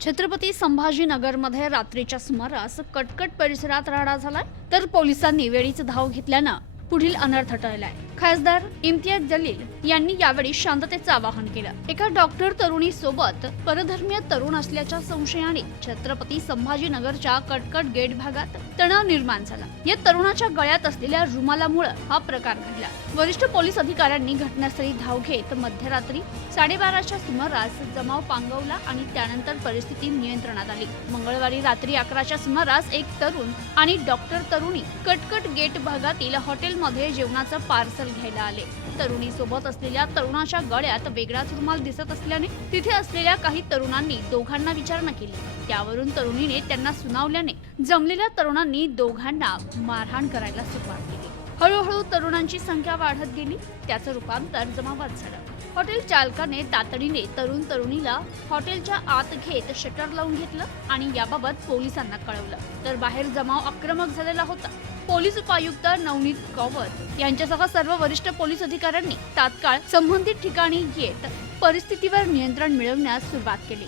छत्रपती संभाजीनगरमध्ये रात्रीच्या सुमारास कटकट परिसरात राडा झाला तर पोलिसांनी वेळीच धाव घेतल्यानं पुढील अनर्थ टळलाय. खासदार इम्तियाज जलील यांनी यावेळी शांततेचं आवाहन केलं. एका डॉक्टर तरुणी सोबत परधर्मीय तरुण असल्याच्या संशयाने छत्रपती संभाजीनगरच्या कटकट गेट भागात तणाव निर्माण झाला. या तरुणाच्या गळ्यात असलेल्या रुमालामुळे हा प्रकार घडला. वरिष्ठ पोलीस अधिकाऱ्यांनी घटनास्थळी धाव घेत मध्यरात्री साडेबाराच्या सुमारास जमाव पांगवला आणि त्यानंतर परिस्थिती नियंत्रणात आली. मंगळवारी रात्री अकराच्या सुमारास एक तरुण आणि डॉक्टर तरुणी कटकट गेट भागातील हॉटेल हॉटेलमध्ये जेवणाचं पार्सल घ्यायला आले. तरुणी सोबत असलेल्या तरुणाच्या गळ्यात वेगळाच रुमाल दिसत असल्याने तिथे असलेल्या काही तरुणांनी दोघांना विचारणा केली. त्यावरून तरुणीने त्यांना सुनावल्याने जमलेल्या तरुणांनी दोघांना मारहाण करायला सुरुवात केली. हळूहळू तरुणांची संख्या वाढत गेली. त्याचं रूपांतर जमावात झालं. हॉटेल चालकाने तातडीने तरुण तरुणीला हॉटेलच्या आत घेत शटर लावून घेतलं आणि याबाबत पोलिसांना कळवलं. तर बाहेर जमाव आक्रमक झालेला होता. पोलीस उपायुक्त नवनीत कौवत यांच्यासह सर्व वरिष्ठ पोलीस अधिकाऱ्यांनी तात्काळ संबंधित ठिकाणी येत परिस्थितीवर नियंत्रण मिळवण्यास सुरुवात केली.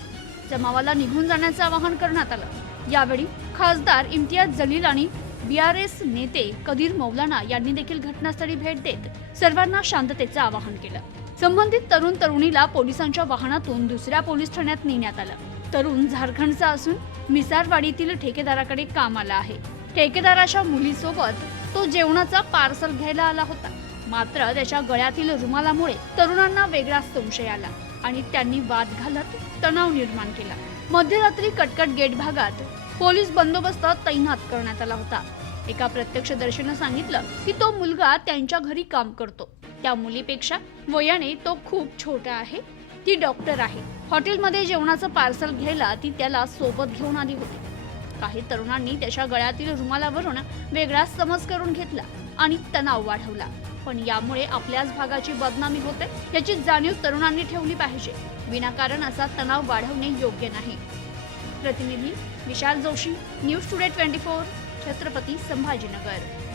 जमावाला निघून जाण्याचं आवाहन करण्यात आलं. यावेळी खासदार इम्तियाज जलील आणि बी आर एस नेते कदीर मौलाना यांनी देखील घटनास्थळी भेट देत सर्वांना शांततेचं आवाहन केलं. संबंधित तरुण तरुणीला पोलिसांच्या वाहनातून दुसऱ्या पोलीस ठाण्यात नेण्यात आलं. तरुण झारखंडचा असून मिसारवाडीतील ठेकेदाराकडे काम आला आहे. ठेकेदाराच्या मुलीसोबत तो जेवणाचा पार्सल घ्यायला आला होता. मात्र त्याच्या गळ्यातील रुमालामुळे तरुणांना वेगळाच संशय आला आणि त्यांनी वाद घालत तणाव निर्माण केला. मध्यरात्री कटकट गेट भागात पोलीस बंदोबस्त तैनात करण्यात आला होता. एका प्रत्यक्षदर्शीनं सांगितलं की तो मुलगा त्यांच्या घरी काम करतो. त्या मुलीपेक्षा वयाने तो खूप छोटा आहे. ती डॉक्टर आहे. हॉटेलमध्ये जेवणाचं पार्सल घ्यायला ती त्याला सोबत घेऊन आली होती. काही तरुणांनी त्याच्या गळ्यातील रुमालावरून वेगळाच समज करून घेतला आणि तणाव वाढवला. पण यामुळे आपल्याच भागाची बदनामी होते याची जाणीव तरुणांनी ठेवली पाहिजे. विनाकारण असा तणाव वाढवणे योग्य नाही. प्रतिनिधी Vishal Joshi news today twenty four Chhatrapati Sambhajinagar.